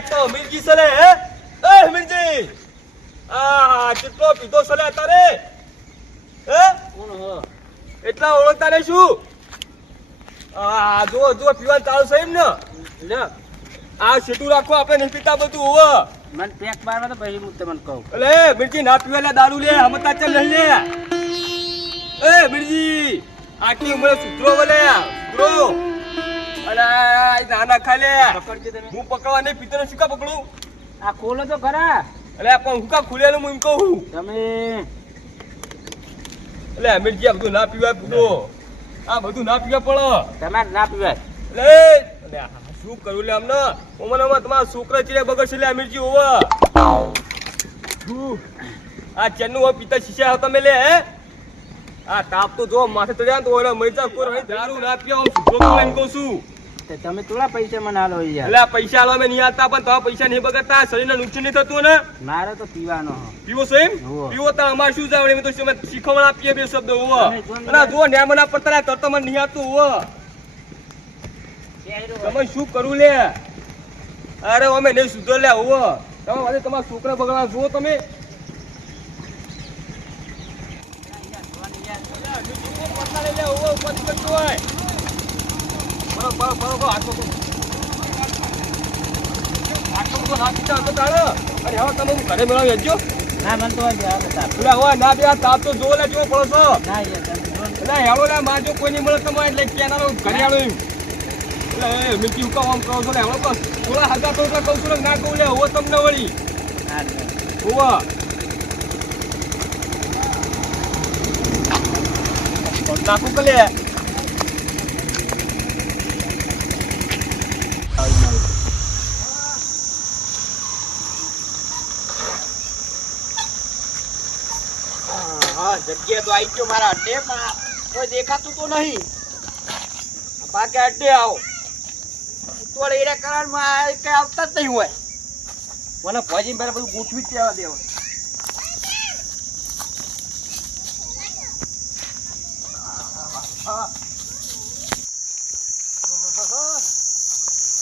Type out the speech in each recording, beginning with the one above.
આ તો અમીરજી છે હે એ અમીરજી આ કેટલો પીધો છે તારે હે કોણ હો એટલા ઓળખતા રે શું આ જો પીવાનું ચાલુ છે એમ ને લે આ સીટું રાખો આપણે નહીં પીતા બધું હોવ મને પેક મારવા તો પછી હું તમને કહું અલે મિર્જી ના પીવા લે દારૂ લે હમતા ચાલ લઈ લે એ મિર્જી આટલી ઉંમરે સુધરો બોલે સુધરો અલે નાના ખાલે પકડજે તમે હું પકડવા નહીં પીતો શું કા પકડું આ ખોલો તો ખરા અલે પણ હું કા ખુલેલું હું એમ કહું તમે અલે મિર્જી આ બધું ના પીવાય પૂરો આ બધું ના પીવા પડો તમારે ના પીવાય અલે શું કરું લે અમને ઓમનમાં તમારા છોકરા ચીરે બગડશે લે અમીરજી ઓવા આ ચેન્નુ પિતા શીશા તમે લે હે આ તાપ તો જો માથે ચડ્યા તો ઓલા મરચા કોર હઈ દારૂ ના પીવા હું સુધરો કરીને કહું છું તો તમે થોડા પૈસા મને આલો યાર એટલે પૈસા આલવા મે નહીં આતા પણ તમારા પૈસા નહીં બગડતા શરીરને નુકસાન નહીં થતું ને મારે તો પીવાનો પીવો છો એમ પીવો તો અમાર શું જાવડે મેં તો શીખવણ આપીએ બે શબ્દ ઓવા અને જો ન્યામના પડતા કરતો મને નહીં આતું ઓવા તમે શું કરું લે અરે અમે નહીં સુધર લે હોવો તમે વાલે તમારા છોકરા બગડવા જુઓ તમે ઘરે મેળવી હજો ના મને તો ના બે તાપ તો જોવો લે જોવો પડો છો ના યાર તમે એટલે હેળો લે માં જો કોઈ નહીં મળે તમારે એટલે કેનારો ઘરે આવો એમ મિકી હું કામ કહું છું ને હવે બસ થોડા હગા તો એટલે કહું છું ના કહું લે હો તમને વળી હોવા નાખું કે લે જગ્યા તો આવી ગયો મારા અડ્ડે પણ કોઈ દેખાતું તો નહીં બાકી અડ્ડે આવો તોડે એના કરણમાં કઈ આવતા જ નહીં હોય મને ભોજીને પહેલા બધું ગોઠવી જ દેવા દેવા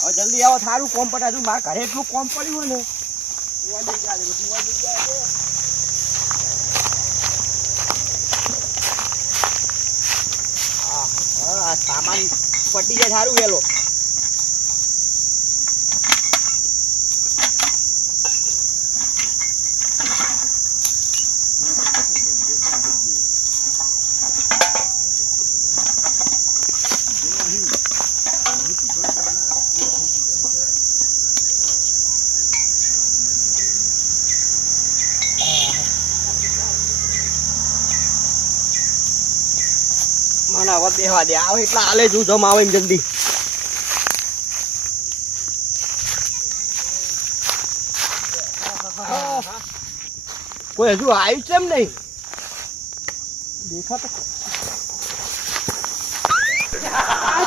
હવે જલ્દી આવો સારું કોમ પડે હજુ મારા ઘરે એટલું કોમ પડ્યું હોય ને આ સામાન પટી જાય સારું વેલો મને હવે બેહવા દે આવે એટલા હાલે જ જમ આવે એમ જલ્દી કોઈ હજુ આવ્યું છે એમ નહીં દેખા તો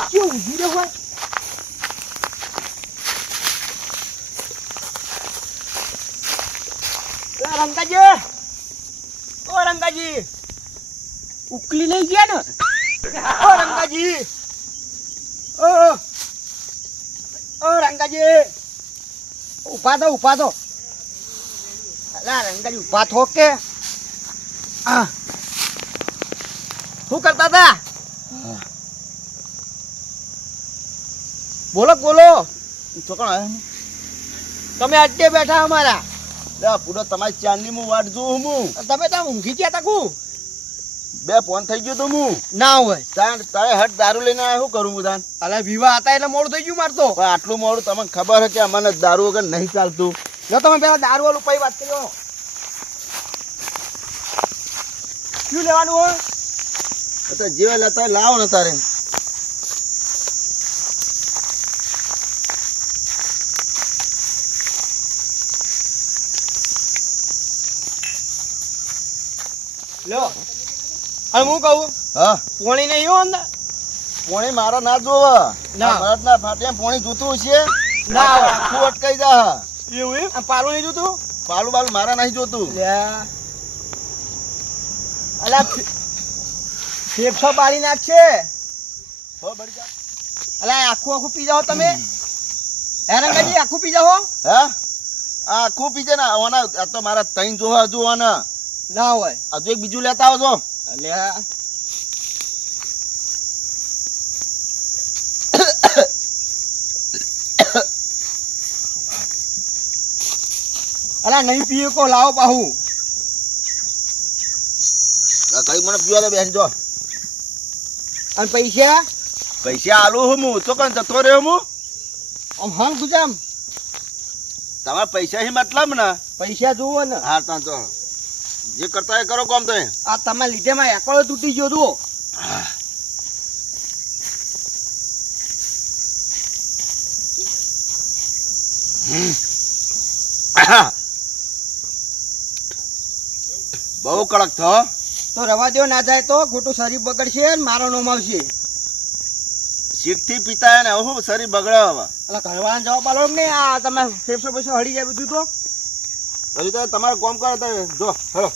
કેવું ઊભી રહ્યો હોય રંગાજી ઓ રંગાજી ઉકલી નહીં ગયા ને ઓ રંગાજી ઓ રંગાજી ઉભા તો અલા રંગાજી ઉભા થો કે શું કરતા હતા બોલો છોકરા તમે અડ્ડે બેઠા અમારા પૂરો તમારી ચાંદની હું વાટ જોઉં હું તમે ત્યાં ઊંઘી ગયા તા કુ બે ફોન થઈ ગયો તો હું ના હોય તારે હટ દારૂ લઈને આવ્યા શું કરું હું તાન અલા વિવાહ હતા એટલે મોડું થઈ ગયું મારતો આટલું મોડું તમને ખબર છે કે અમને દારૂ વગર નહીં ચાલતું જો તમે પેલા દારૂ વાળું પૈ વાત કર્યો શું લેવાનું હોય તો જે લેતા લાવો ને તારે લો અને હું કહું હા પોણી નહીં હો અંદર પોણી મારા ના જોવે ના ભરત ના ફાટ્યા પોણી જોતું છે ના આખું અટકાઈ જા એવું એમ પાલું નહીં જોતું પાલું બાલું મારા નહીં જોતું અલા ફેફસો બાળી નાખશે અલા આખું પી જાઓ તમે હેરંગાજી આખું પી જાઓ હે આખું પીજે ને ઓના આ તો મારા તૈન જો હજુ ઓના ના હોય હજુ એક બીજું લેતા આવજો અલ્યા અલા નહીં પીએ કો લાવો પાહુ કઈ મને પીવા દે બેન જો અને પૈસા પૈસા આલુ હું તો કઈ જતો રહ્યો હું આમ હન ગુજામ તમારે પૈસા હી મતલબ ને પૈસા જોવો ને હા તાં તો જે કરતા એ કરો કોમ તો આ તમારા લીધે માં એકડો તૂટી ગયો તું બહુ કડક થો તો રવા દો ના જાય તો ખોટું શરીર બગડશે ને મારો નોમ આવશે શીખથી પીતા ને હું શરીર બગડે હવે એટલે ઘરવાળાને જવાબ આલો ને આ તમે ફેફસો હળી જાય બધું તો હજી તો તમારે કોમ કરો તો જો હેલો